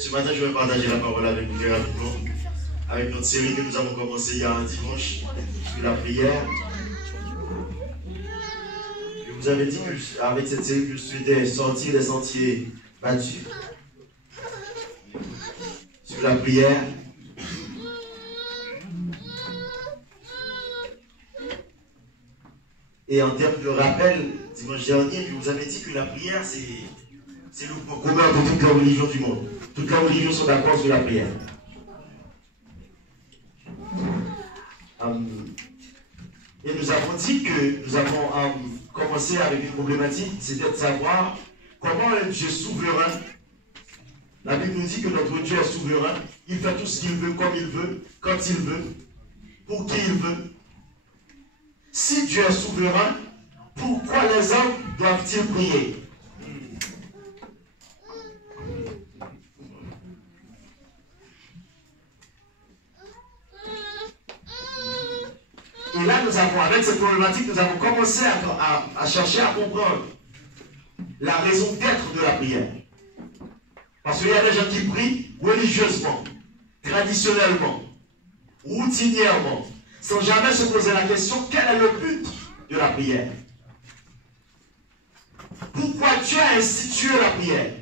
Ce matin, je vais partager la parole avec vous très rapidement, avec notre série que nous avons commencée il y a un dimanche, sur la prière. Je vous avais dit qu'avec cette série, je souhaitais sortir des sentiers battus sur la prière. Et en termes de rappel, dimanche dernier, je vous avais dit que la prière, c'est le point commun de toutes les religions du monde. Toutes les religions sont d'accord sur la prière. Et nous avons dit que nous avons commencé avec une problématique, c'était de savoir comment un Dieu souverain. La Bible nous dit que notre Dieu est souverain. Il fait tout ce qu'il veut, comme il veut, quand il veut, pour qui il veut. Si Dieu est souverain, pourquoi les hommes doivent-ils prier? Et là, nous avons, avec cette problématique, nous avons commencé à chercher à comprendre la raison d'être de la prière. Parce qu'il y a des gens qui prient religieusement, traditionnellement, routinièrement, sans jamais se poser la question, quel est le but de la prière? Pourquoi Dieu a institué la prière?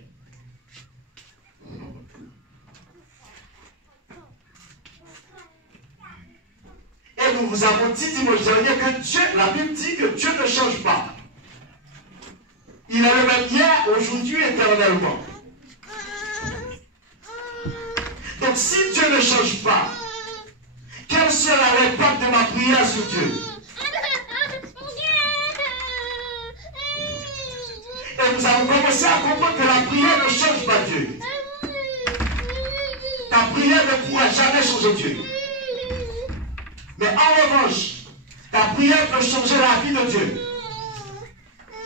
Et nous vous avons dit dimanche dernier que Dieu, la Bible dit que Dieu ne change pas. Il est le même hier, aujourd'hui, éternellement. Donc si Dieu ne change pas, quel sera l'impact de ma prière sur Dieu? Et nous avons commencé à comprendre que la prière ne change pas Dieu. Ta prière ne pourra jamais changer Dieu. Mais en revanche, ta prière peut changer la vie de Dieu.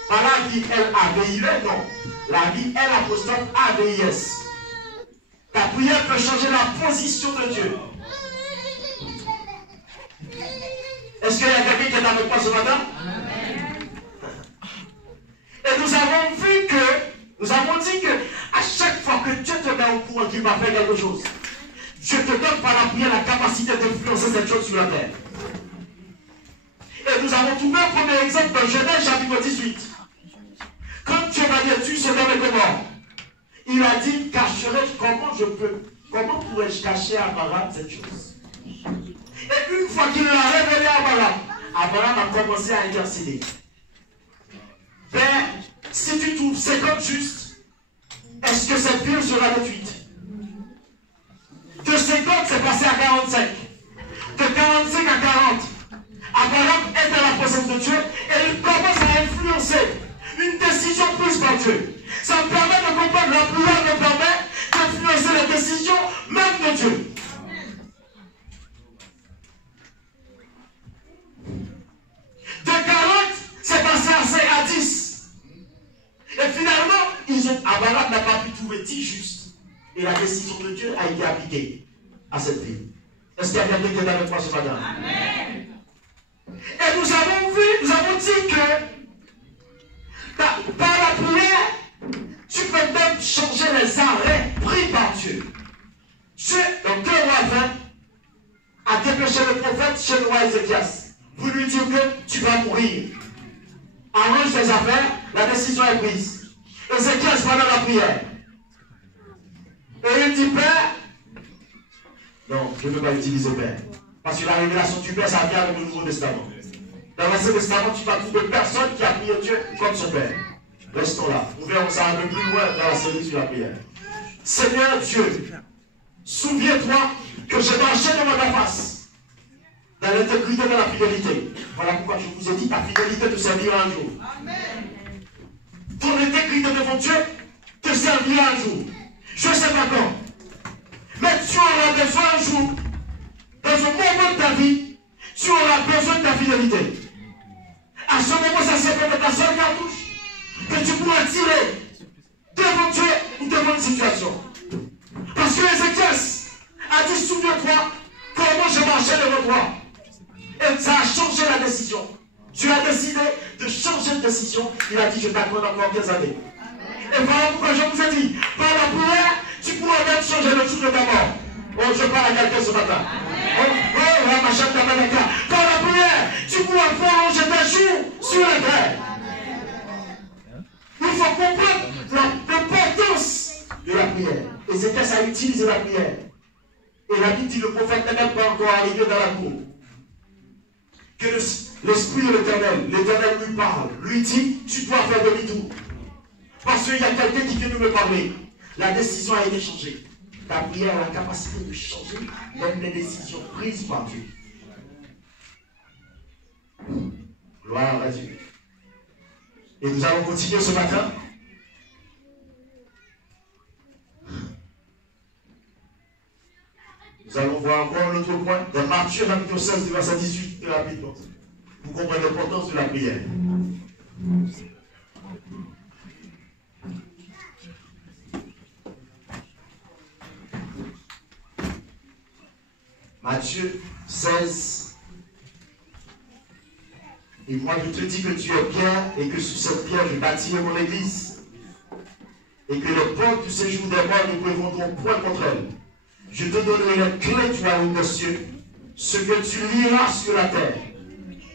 Pas la vie L-A-V-I-E, non. La vie L'-A-V-I-S. Ta prière peut changer la position de Dieu. Est-ce qu'il y a quelqu'un qui est avec moi ce matin? Et nous avons vu que, nous avons dit que à chaque fois que Dieu te met au courant qu'il va faire quelque chose, Dieu te donne par la prière la capacité d'influencer cette chose sur la terre. Et nous avons trouvé un premier exemple dans Genèse chapitre 18. Quand Dieu m'a dit, tu seras avec moi, il a dit, comment pourrais-je cacher à Abraham cette chose? Et une fois qu'il l'a révélé à Abraham, Abraham a commencé à intercéder. Père, si tu trouves 50 justes, est-ce que cette ville sera détruite? De 50, c'est passé à 45. De 45 à 40. Abraham est dans la présence de Dieu et il commence à influencer une décision prise par Dieu. Ça me permet de comprendre, la prière me permet d'influencer les décisions même de Dieu. De 40, c'est passé à 10. Et finalement, Abraham n'a pas pu trouver 10 justes. Et la décision de Dieu a été appliquée à cette ville. Est-ce qu'il y a quelqu'un qui est avec moi ce matin? Amen. Et nous avons dit que par la prière, tu peux même changer les arrêts pris par Dieu. Dieu, dans 2 Rois 20, a dépêché le prophète chez le roi Ézéchias. Vous lui dites que tu vas mourir. Arrange tes affaires, la décision est prise. Ézéchias va dans la prière. Et il dit, Père, non, je ne peux pas utiliser Père. Parce que la révélation du Père, ça vient avec le Nouveau Testament. Dans l'Ancien Testament, tu vas trouver personne qui a prié Dieu comme son Père. Restons là. Nous verrons ça un peu plus loin dans la série sur la prière. Seigneur Dieu, souviens-toi que je marchais devant ta face, dans l'intégrité de la fidélité. Voilà pourquoi je vous ai dit, ta fidélité te servira un jour. Amen. Ton intégrité devant Dieu te servira un jour. Je ne sais pas quand. Mais tu auras besoin un jour, dans un moment de ta vie, tu auras besoin de ta fidélité. À ce moment, ça c'est peut-être ta seule cartouche que tu pourras tirer devant Dieu ou devant une situation. Parce que Ézéchias a dit, souviens-toi comment je marchais devant toi. Et ça a changé la décision. Dieu a décidé de changer de décision. Il a dit, je t'accorde encore 15 années. Et voilà pourquoi je vous ai dit, par la prière, Tu pourras même changer le jour de ta mort. Oh, je parle à quelqu'un ce matin. Par la prière, tu pourras prolonger tes jours sur la terre. Il faut comprendre l'importance de la prière. Et c'est que ça utilise la prière. Et la Bible dit le prophète n'est même pas encore arrivé dans la cour. Que l'Esprit de l'Éternel lui parle, lui dit, tu dois faire demi-tour. Parce qu'il y a quelqu'un qui vient de me parler. La décision a été changée. Ta prière a la capacité de changer même les décisions prises par Dieu. Gloire à Dieu. Et nous allons continuer ce matin. Nous allons voir encore un autre point. Dans Matthieu chapitre 16, verset 18, rapidement. Vous comprenez l'importance de la prière. Matthieu 16. Et moi je te dis que tu es pierre et que sur cette pierre je bâtirai mon église. Et que les portes du séjour des morts ne prévaudront point contre elle. Je te donnerai les clés du royaume des cieux. Ce que tu lieras sur la terre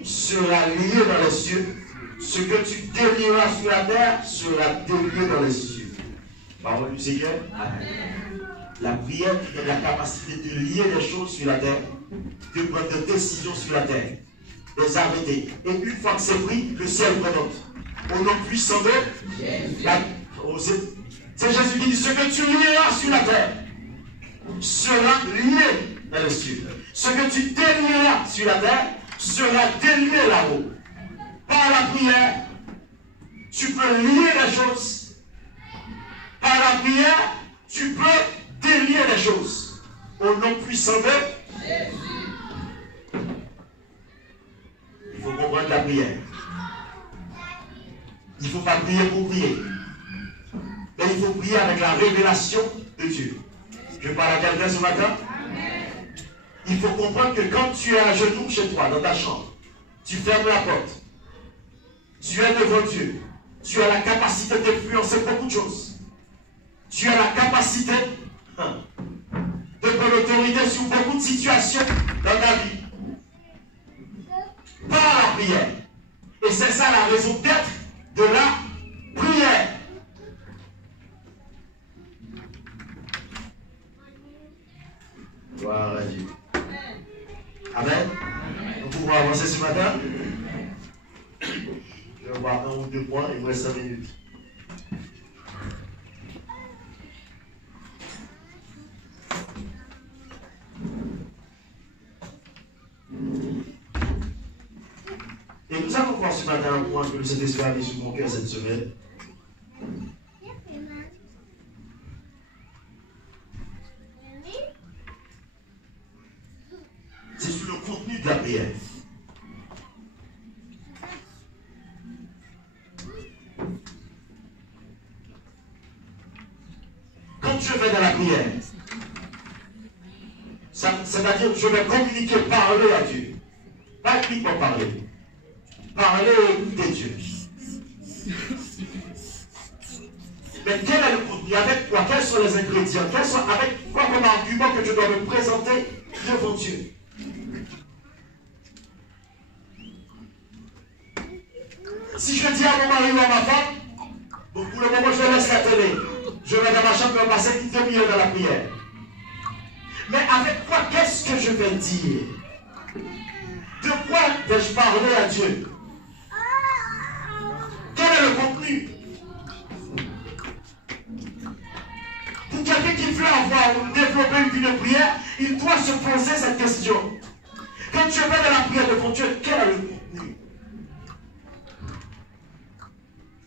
sera lié dans les cieux. Ce que tu délieras sur la terre sera délié dans les cieux. Parole du Seigneur. Amen. La prière qui donne la capacité de lier les choses sur la terre, de prendre des décisions sur la terre, les arrêter. Et une fois que c'est pris, le ciel remonte. Au nom puissant de c'est Jésus qui dit, ce que tu lieras sur la terre sera lié dans les cieux. Ce que tu délieras sur la terre sera délié là-haut. Par la prière, tu peux lier les choses. Par la prière, tu peux délier les choses. Au nom puissant de Jésus. Il faut comprendre la prière. Il ne faut pas prier pour prier. Mais il faut prier avec la révélation de Dieu. Je parle à quelqu'un ce matin. Il faut comprendre que quand tu es à genoux chez toi, dans ta chambre, tu fermes la porte. Tu es devant Dieu. Tu as la capacité d'influencer beaucoup de choses. Tu as la capacité de prendre l'autorité sur beaucoup de situations dans ta vie. Par la prière. Et c'est ça la raison d'être de la prière. Gloire à Dieu. Amen. Nous pouvons avancer ce matin. Je vais voir un ou deux points, il me reste 5 minutes. Et nous allons voir ce matin un point que le Saint-Esprit a mis sur mon cœur cette semaine. C'est sur le contenu de la prière. Quand je vais dans la prière, c'est-à-dire que je vais communiquer, parler à Dieu. Pas uniquement parler. Parler et écouter Dieu. Mais quel est le contenu? Avec quoi? Quels sont les ingrédients? Avec quoi comme argument que je dois me présenter devant Dieu? Si je dis à mon mari ou à ma femme, donc pour le moment je laisse la télé, je vais dans ma chambre et passer une demi-heure dans la prière. Mais avec quoi, qu'est-ce que je vais dire? De quoi vais-je parler à Dieu? Quel est le contenu? Pour quelqu'un qui veut avoir ou développer une vie de prière, il doit se poser cette question. Quand tu vas dans la prière devant Dieu, quel est le contenu?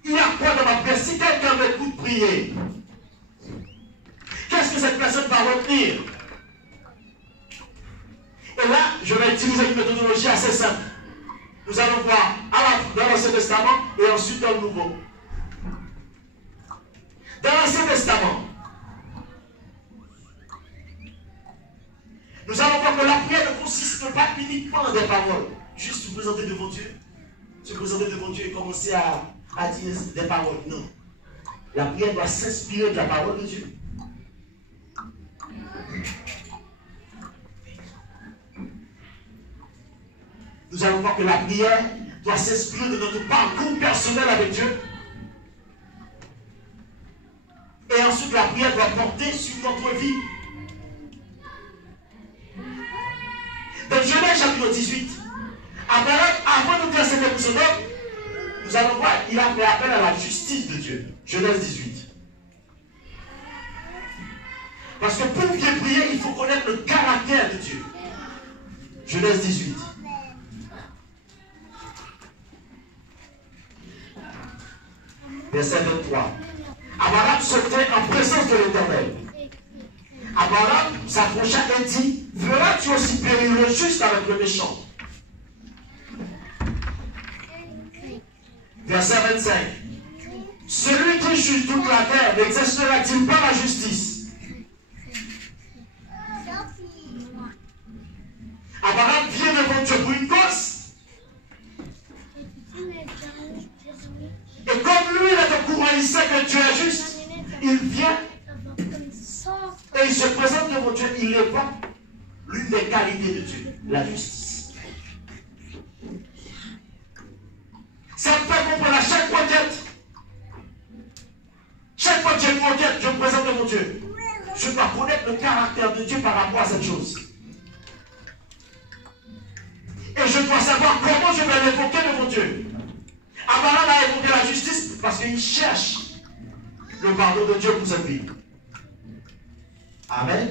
Il y a quoi dans ma prière? Si quelqu'un m'écoute prier, qu'est-ce que cette personne va retenir? Et là, je vais utiliser une méthodologie assez simple. Nous allons voir dans l'Ancien Testament et ensuite dans le Nouveau. Dans l'Ancien Testament, nous allons voir que la prière ne consiste pas uniquement en des paroles. Juste se présenter devant Dieu. Se présenter devant Dieu et commencer à dire des paroles. Non. La prière doit s'inspirer de la parole de Dieu. nous allons voir que la prière doit s'inspirer de notre parcours personnel avec Dieu. Et ensuite, la prière doit porter sur notre vie. Dans Genèse chapitre 18, Abraham, avant de faire cette émission, nous allons voir, il a fait appel à la justice de Dieu. Genèse 18. Parce que pour bien prier, il faut connaître le caractère de Dieu. Genèse 18. Verset 23. Abraham sautait en présence de l'Éternel. Abraham s'approcha et dit, feras-tu aussi périr le juste avec le méchant? Verset 25. Celui qui juge toute la terre n'exercera-t-il pas la justice? Abraham vient devant Dieu pour une cause. Et comme lui, il est au courant, il sait que Dieu est juste, il vient et il se présente devant Dieu, il évoque l'une des qualités de Dieu, la justice. Ça me fait comprendre à chaque requête. Chaque fois que j'ai une requête, je me présente devant Dieu. Je dois connaître le caractère de Dieu par rapport à cette chose. Et je dois savoir comment je vais l'évoquer devant Dieu. Abraham a évoqué la justice parce qu'il cherche le pardon de Dieu pour sa vie. Amen.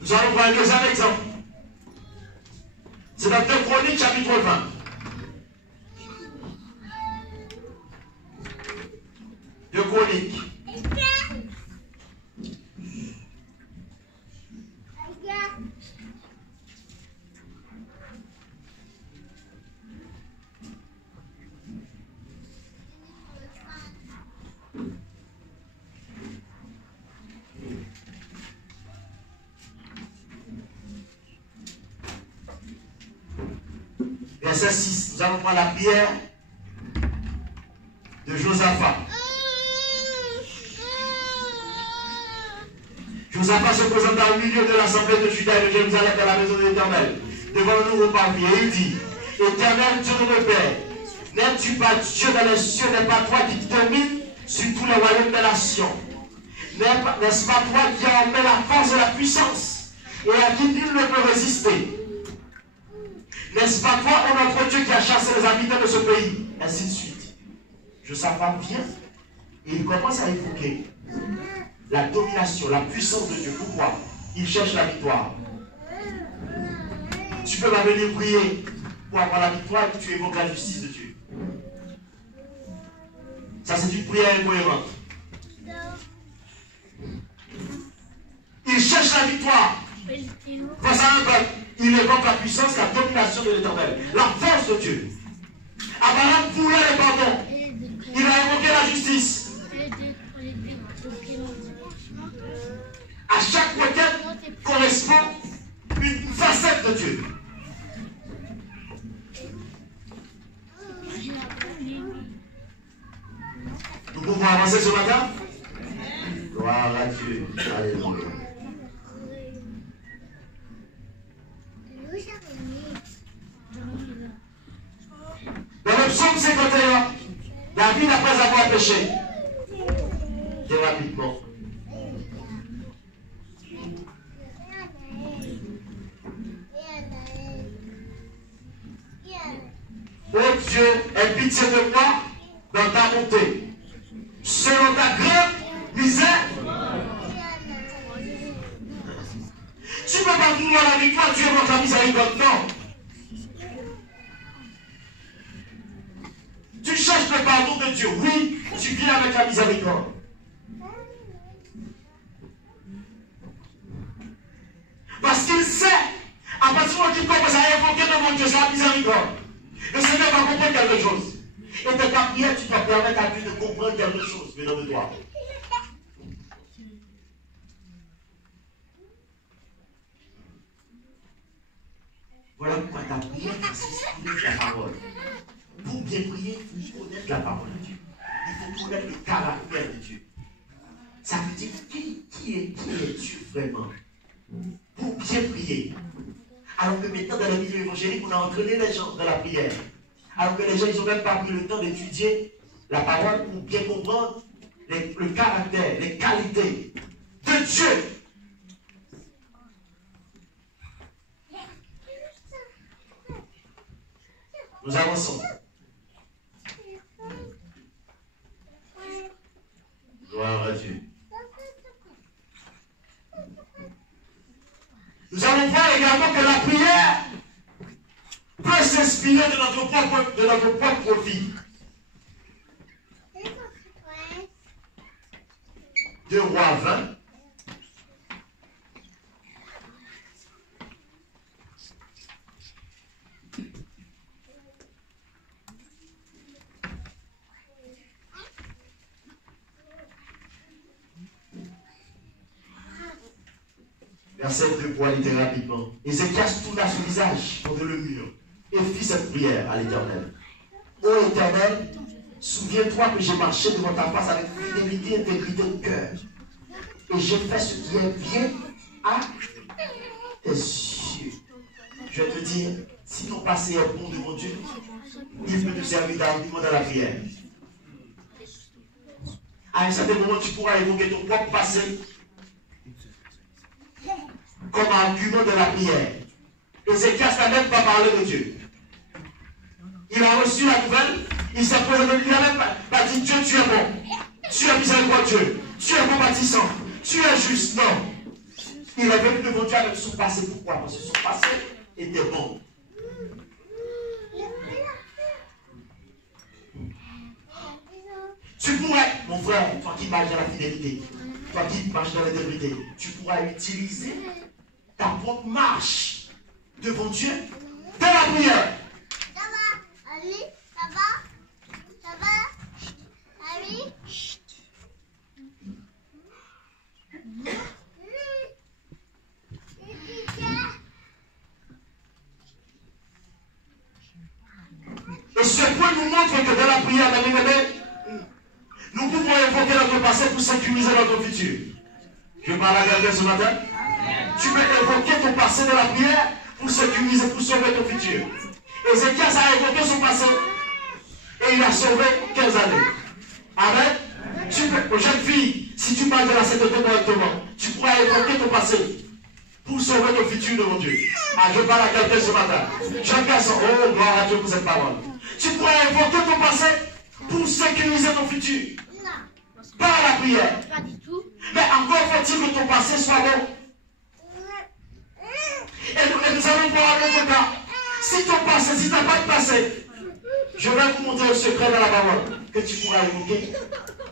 Nous allons voir un deuxième exemple. C'est dans 2 Chroniques chapitre 20. Deux Chroniques. Verset 6, nous allons voir la prière de Josaphat. Josaphat se présenta au milieu de l'assemblée de Juda et de Jérusalem dans la maison de l'Éternel, devant le nouveau parvis, et il dit, Éternel Dieu de nos pères, n'es-tu pas Dieu dans les cieux, n'est pas toi qui domine sur tous les royaumes des nations? N'est-ce pas toi qui en mets la force et la puissance, et à qui nul ne peut résister? N'est-ce pas toi, ô notre Dieu, qui a chassé les habitants de ce pays? Ainsi de suite. Josaphat vient et il commence à évoquer la domination, la puissance de Dieu. Pourquoi? Il cherche la victoire. Tu peux pas venir prier pour avoir la victoire et tu évoques la justice de Dieu. Ça, c'est une prière incohérente. Il cherche la victoire face à un peuple. Il évoque la puissance, la domination de l'Éternel, la force de Dieu. Abraham voulait le pardon. Il a évoqué la justice. À chaque requête correspond une facette de Dieu. Nous pouvons avancer ce matin? Gloire à Dieu. Alléluia. Dans le psaume 51, David, après avoir péché, très rapidement, ô Dieu, aie pitié de moi dans ta bonté, selon ta grande misère. Tu ne peux pas vouloir la victoire, Dieu évoque la miséricorde, non. Tu cherches le pardon de Dieu, oui, tu viens avec la miséricorde. Parce qu'il sait, à partir du moment où tu commences à évoquer devant Dieu la miséricorde, le Seigneur va comprendre quelque chose. Et de ta prière, tu dois permettre à Dieu de comprendre quelque chose venant de toi. Voilà pourquoi ta prière doit s'inspirer de la parole. Pour bien prier, il faut connaître la parole de Dieu. Il faut connaître le caractère de Dieu. Ça veut dire qui est Dieu vraiment? Pour bien prier, maintenant dans les milieux évangéliques, on a entraîné les gens dans la prière. Alors que les gens, ils n'ont même pas pris le temps d'étudier la parole pour bien comprendre le caractère, les qualités de Dieu. Nous avançons. Gloire à Dieu. Nous allons voir également que la prière peut s'inspirer de notre propre vie. 2 Rois 20. Verset 2 pour aller rapidement. Ézéchias tourna son visage contre le mur et fit cette prière à l'Éternel. Ô Éternel, souviens-toi que j'ai marché devant ta face avec fidélité et intégrité de cœur. Et j'ai fait ce qui est bien à tes yeux. Je vais te dire, si ton passé est bon devant Dieu, il peut te servir d'argument dans la prière. À un certain moment, tu pourras évoquer ton propre passé comme argument de la prière. Ézéchias n'a même pas parlé de Dieu. Il a reçu la nouvelle, il s'est présenté, il n'a même pas dit Dieu, tu es bon, tu es miséricordieux, tu es bon bâtissant, tu es juste. Non. Il est venu devant Dieu avec son passé. Pourquoi? Parce que son passé était bon. Tu pourrais, mon frère, toi qui marches dans la fidélité, toi qui marches dans l'intégrité, tu pourras utiliser ta propre marche devant Dieu dans la prière. Ça va, Ali? Ça va? Ça va? Ali? Et ce point nous montre que dans la prière, nous pouvons évoquer notre passé pour sécuriser notre futur. Je parle à quelqu'un ce matin. Tu peux évoquer ton passé dans la prière pour sécuriser, pour sauver ton futur. Ézéchias a évoqué son passé et il a sauvé 15 années. Amen. Tu peux, jeune fille, si tu parles de la sainteté correctement, tu pourras évoquer ton passé pour sauver ton futur devant Dieu. Ah, je parle à quelqu'un ce matin. Jeune garçon, oh, gloire à Dieu pour cette parole. Tu pourras évoquer ton passé pour sécuriser ton futur. Par la prière. Pas du tout. Mais encore faut-il que ton passé soit bon. Et nous allons voir un autre cas. Si ton passé, si tu n'as pas de passé, je vais vous montrer un secret dans la parole que tu pourras évoquer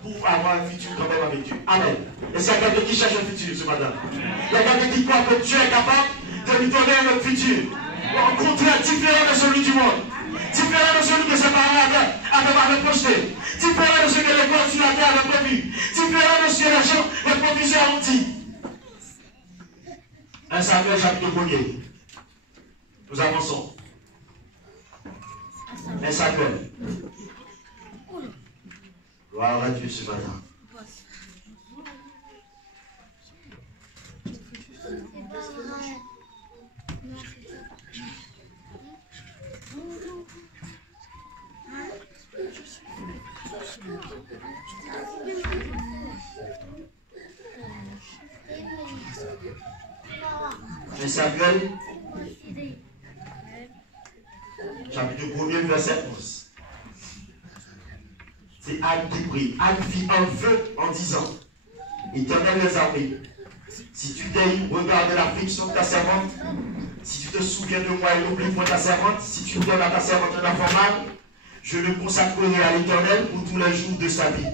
pour avoir un futur quand même avec Dieu. Amen. Et c'est quelqu'un qui cherche un futur ce matin. Il y a quelqu'un qui croit que Dieu est capable de lui donner un futur. Au contraire, différent de celui du monde. Différent de celui que ses parents avaient projeté. Différent de ce que les consulateurs avaient prévu. Différent de ce que les gens, les proviseurs ont dit. 1 Samuel chapitre 1er. Nous avançons. 1 Samuel. Gloire à Dieu ce matin. Mais Samuel, chapitre 1er, verset 11. C'est Anne qui prie. Anne fit un vœu en disant, Éternel des armées, si tu daignes regarder l'affliction de ta servante, si tu te souviens de moi et n'oublies point ta servante, si tu donnes à ta servante un enfant mâle, je le consacrerai à l'Éternel pour tous les jours de sa vie.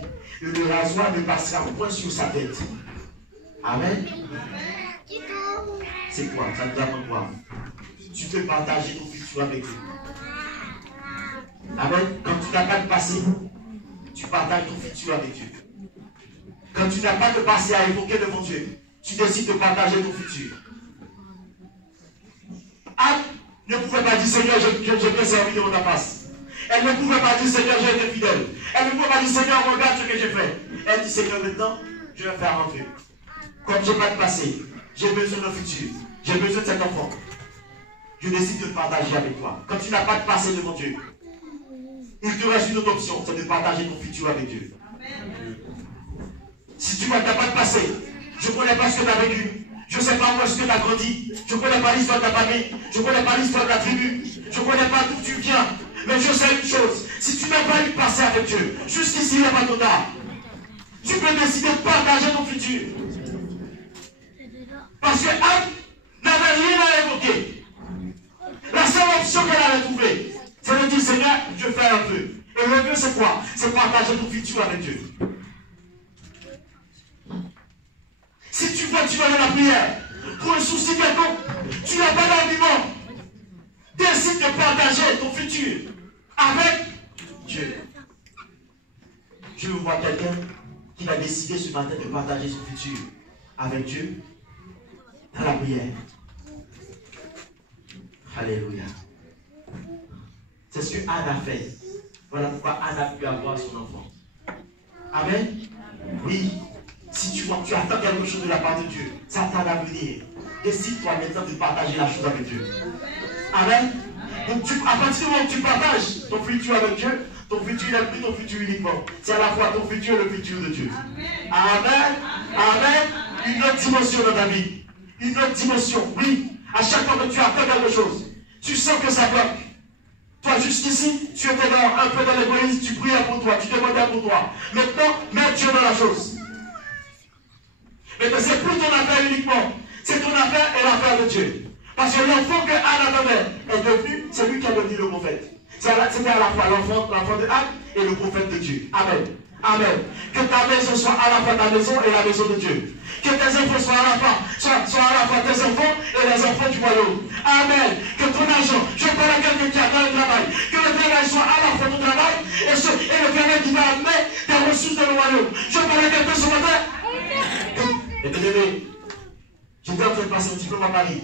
Et le rasoir ne passera point sur sa tête. Amen. C'est quoi? Ça nous apprend quoi? Tu peux partager ton futur avec lui. Amen. Quand tu n'as pas de passé, tu partages ton futur avec Dieu. Quand tu n'as pas de passé à évoquer devant Dieu, tu décides de partager ton futur. Anne ne pouvait pas dire Seigneur, je t'ai servi devant ta face. Elle ne pouvait pas dire Seigneur, j'ai été fidèle. Elle ne pouvait pas dire Seigneur, regarde ce que j'ai fait. Elle dit Seigneur, maintenant, je vais faire rentrer. Comme je n'ai pas de passé, j'ai besoin d'un futur. J'ai besoin de cet enfant. je décide de partager avec toi. Quand tu n'as pas de passé devant Dieu, il te reste une autre option, c'est de partager ton futur avec Dieu. Si tu n'as pas de passé, je ne connais pas ce que tu as vécu, je ne sais pas où est-ce que tu as grandi, je ne connais pas l'histoire de ta famille, je ne connais pas l'histoire de ta tribu, je ne connais pas d'où tu viens, mais je sais une chose, si tu n'as pas eu de passé avec Dieu, jusqu'ici il n'y a pas de tard, tu peux décider de partager ton futur. Parce que Anne n'avait rien à évoquer. La seule option qu'elle avait trouvée, c'est de dire Seigneur, je fais un vœu. Et le vœu c'est quoi? C'est partager ton futur avec Dieu. Si tu vois, tu vas dans la prière, pour un souci quelconque, tu n'as pas d'argument. Décide de partager ton futur avec Dieu. Je vois quelqu'un qui va décider ce matin de partager son futur avec Dieu dans la prière. Alléluia. C'est ce que Anne a fait. Voilà pourquoi Anne a pu avoir son enfant. Amen. Oui. Si tu vois, tu attends quelque chose de la part de Dieu, ça tarde à venir. Décide-toi maintenant de partager la chose avec Dieu. Amen. Donc à partir du moment où tu partages ton futur avec Dieu, ton futur n'est plus ton futur uniquement. C'est à la fois ton futur et le futur de Dieu. Amen. Amen. Une autre dimension dans ta vie. Une autre dimension. Oui. À chaque fois que tu attends quelque chose, tu sens que ça bloque. Toi, jusqu'ici, tu étais un peu dans l'égoïsme, tu priais pour toi, tu demandais pour toi. Maintenant, mets Dieu dans la chose. Mais c'est plus ton affaire uniquement. C'est ton affaire et l'affaire de Dieu. Parce que l'enfant que Anne attendait est devenu, c'est lui qui a devenu le prophète. C'était à la fois l'enfant de Anne et le prophète de Dieu. Amen. Amen. Que ta maison soit à la fois ta maison et la maison de Dieu. Que tes enfants soient à la fois tes enfants et les enfants du royaume. Amen. Que ton argent, je parle à quelqu'un qui attend le travail, que le travail soit à la fois ton travail et le travail qui va amener tes ressources dans le royaume. Je parle à quelqu'un ce matin. Et bien aimé, j'étais en train de passer un diplôme à Paris.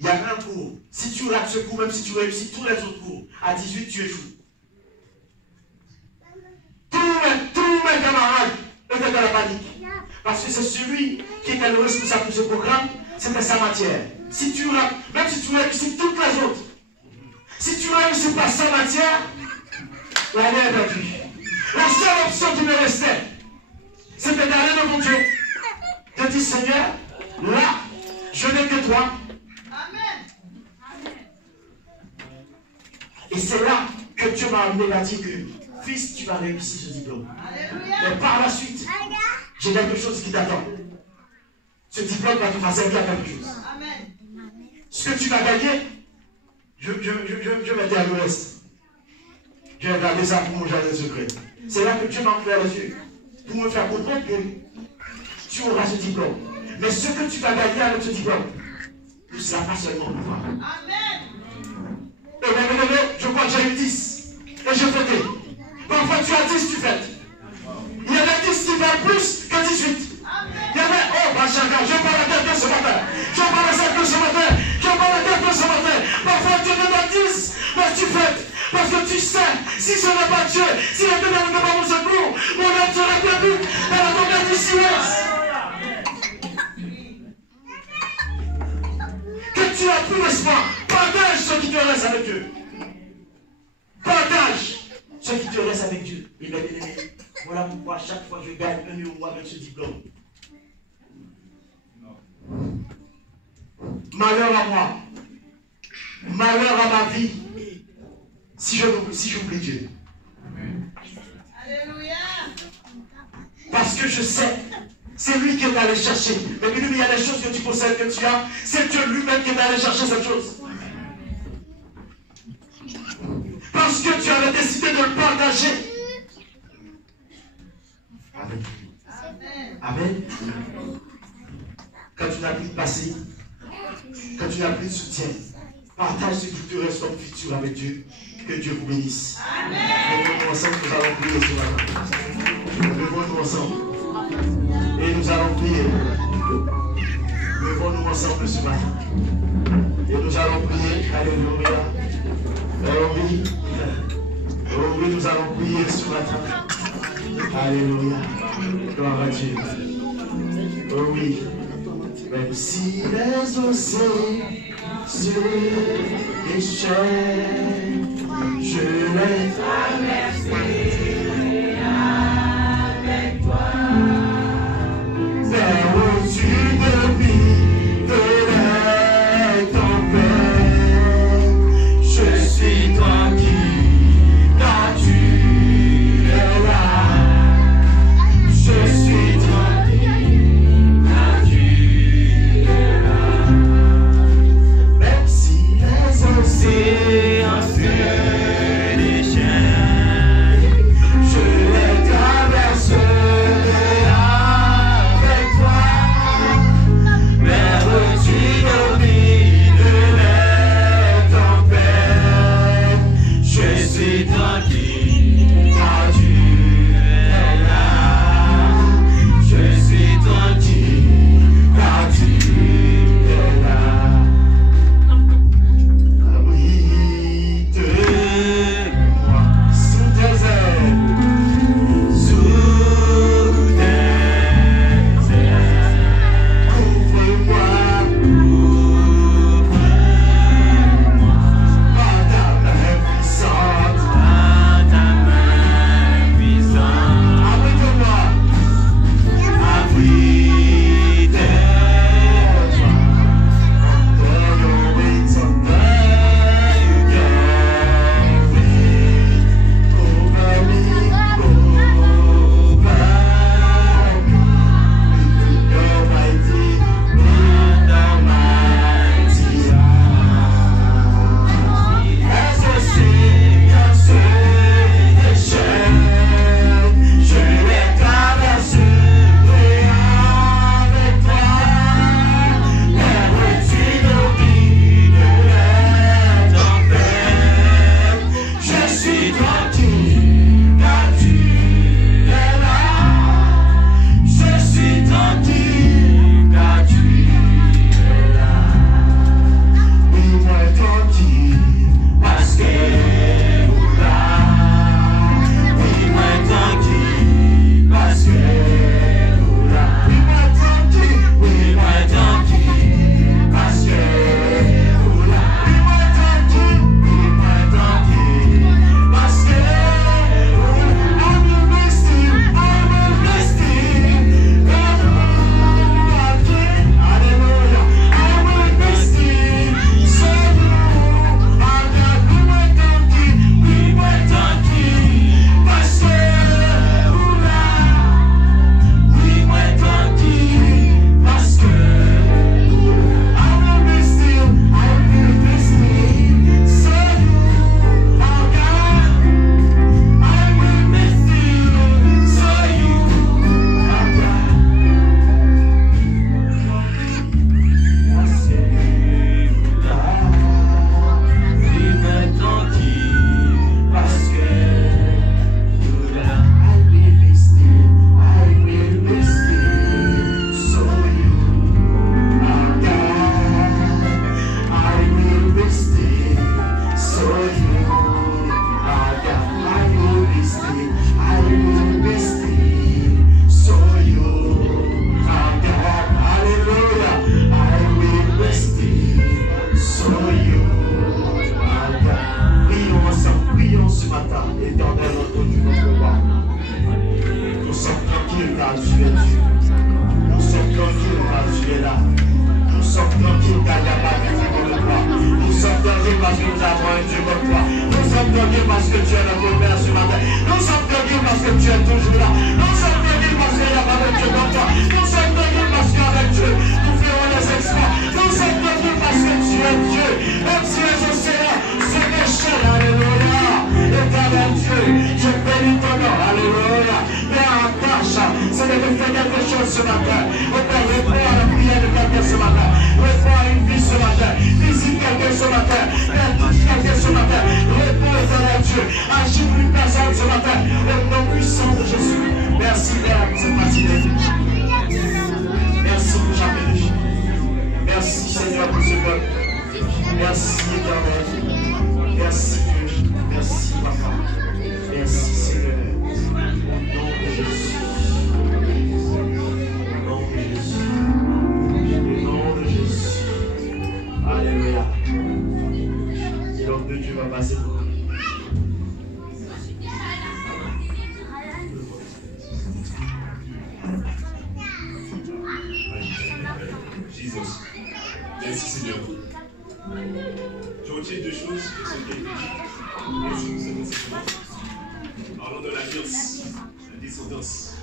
Il y avait un cours. Si tu rates ce cours, même si tu réussis tous les autres cours, à 18, tu échoues. Tous mes camarades étaient dans la panique. Parce que c'est celui qui était le responsable de ce programme, c'était sa matière. Si tu rates, même si tu réussis toutes les autres, si tu ne réussis pas sa matière, l'année est perdue. La seule option qui me restait, c'était d'aller devant Dieu, de dire Seigneur, là, je n'ai que toi. Amen. Et c'est là que Dieu m'a amené à dire que, fils, tu vas réussir ce diplôme. Alléluia. Mais par la suite, j'ai quelque chose qui t'attend. Ce diplôme va te faire servir à quelque chose. Amen. Ce que tu vas gagner, je vais dire le reste. Je vais garder ça pour mon jardin secret. C'est là que Dieu m'a ouvert les yeux. Pour me faire comprendre que tu auras ce diplôme. Mais ce que tu vas gagner avec ce diplôme ne sera pas seulement pour toi. Amen. Et bien, je crois que j'ai eu 10. Et je fêtais. Parfois tu as 10, tu fêtes. Il y avait 10 qui valent plus que 18. Il y avait, oh, Bachaka, je parle à quelqu'un ce matin. Je parle à quelqu'un ce matin. Je parle à quelqu'un ce matin. Parfois tu te donnes 10, mais tu fêtes. Parce que tu sais, si ce n'est pas Dieu, si le Dieu n'avait pas mon secours, mon âme sera perdue dans la tempête du silence. Que tu as plus d'espoir, partage ce qui te reste avec Dieu. Partage ce qui te reste avec Dieu. Et bien aimé, voilà pourquoi chaque fois je gagne un euro avec ce diplôme. Malheur à moi, malheur à ma vie, si j'oublie Dieu. Alléluia. Parce que je sais, c'est lui qui est allé chercher. Mais il y a des choses que tu possèdes, que tu as, c'est Dieu lui-même qui est allé chercher cette chose. Parce que tu avais décidé de le partager. Amen. Amen. Quand tu n'as plus de passé, quand tu n'as plus de soutien, partage ce qui te reste comme futur avec Dieu. Que Dieu vous bénisse. Amen. Levons-nous ensemble, nous allons prier ce matin. Levons-nous ensemble. Et nous allons prier. Levons-nous ensemble ce matin. Et nous allons prier. Alléluia. Oh oui. Oh oui, nous allons prier ce matin. Alléluia. Gloire à Dieu. Oh oui. Même si les océans se déchaînent, je les traverserai avec toi. Vers au-dessus de vie, de les tempêtes, je suis tranquille, car tu es là. Je suis tranquille, car tu es là. Même si les océans se déchaînent, je les traverserai avec toi. Vers au-dessus de vie, de les tempêtes, je suis tranquille, car tu es là. Je suis tranquille, car tu es là. Abrite-moi sous tes ailes, sous tes ailes. Couvre-moi par ta main puissante. Abrite-moi. Au nom de Jésus. chose que ce qui est dit. Est-ce que vous savez c'est quoi? Parlons de l'alliance, la descendance.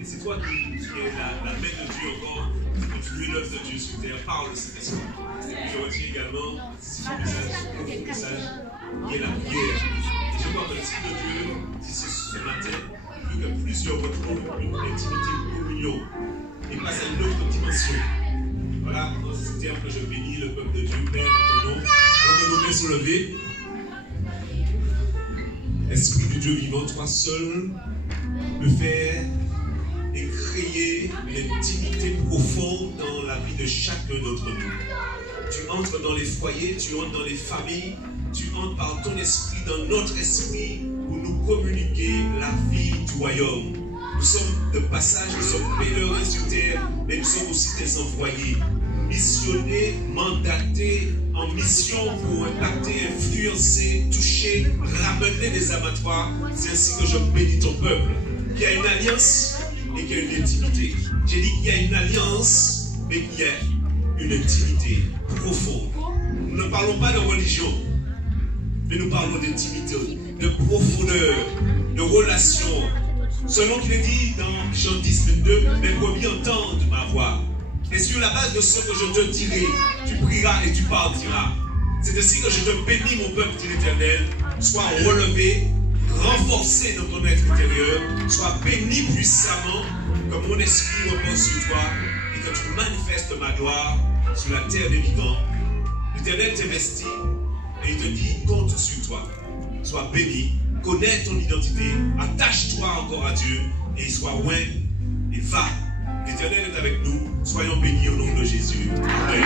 Et c'est toi qui es la main de Dieu encore, qui continue l'œuvre de Dieu sur terre par le Saint-Esprit. Je retiens également, si ce message, qui est la prière. Et je crois que le Seigneur de Dieu, si c'est ce matin, il veut que plusieurs retrouvent une intimité, une communion, et passe à une autre dimension. Voilà, dans ce terme que je bénis le peuple de Dieu, Père, dans ton nom. Alors que nos mains sont levées. Esprit du Dieu vivant, toi seul peux faire et créer une intimité profonde dans la vie de chacun d'entre nous. Tu entres dans les foyers, tu entres dans les familles, tu entres par ton esprit dans notre esprit pour nous communiquer la vie du royaume. Nous sommes de passage, nous sommes pèlerins sur terre, mais nous sommes aussi des envoyés, missionnés, mandatés en mission pour impacter, influencer, toucher, ramener des abattoirs. C'est ainsi que je bénis ton peuple. Il y a une alliance et qu'il y a une intimité. J'ai dit qu'il y a une alliance, mais qu'il y a une intimité profonde. Nous ne parlons pas de religion, mais nous parlons d'intimité, de profondeur, de relation. Selon qu'il est dit dans Jean 10, 22, mes brebis entendent ma voix. Et sur la base de ce que je te dirai, tu prieras et tu partiras. C'est ainsi que je te bénis, mon peuple, dit l'Éternel. Sois relevé, renforcé dans ton être intérieur. Sois béni puissamment, que mon esprit repose sur toi et que tu manifestes ma gloire sur la terre des vivants. L'Éternel t'investit et il te dit, compte sur toi. Sois béni, connais ton identité, attache-toi encore à Dieu et sois loin et va. L'Éternel est avec nous. Soyons bénis au nom de Jésus. Amen.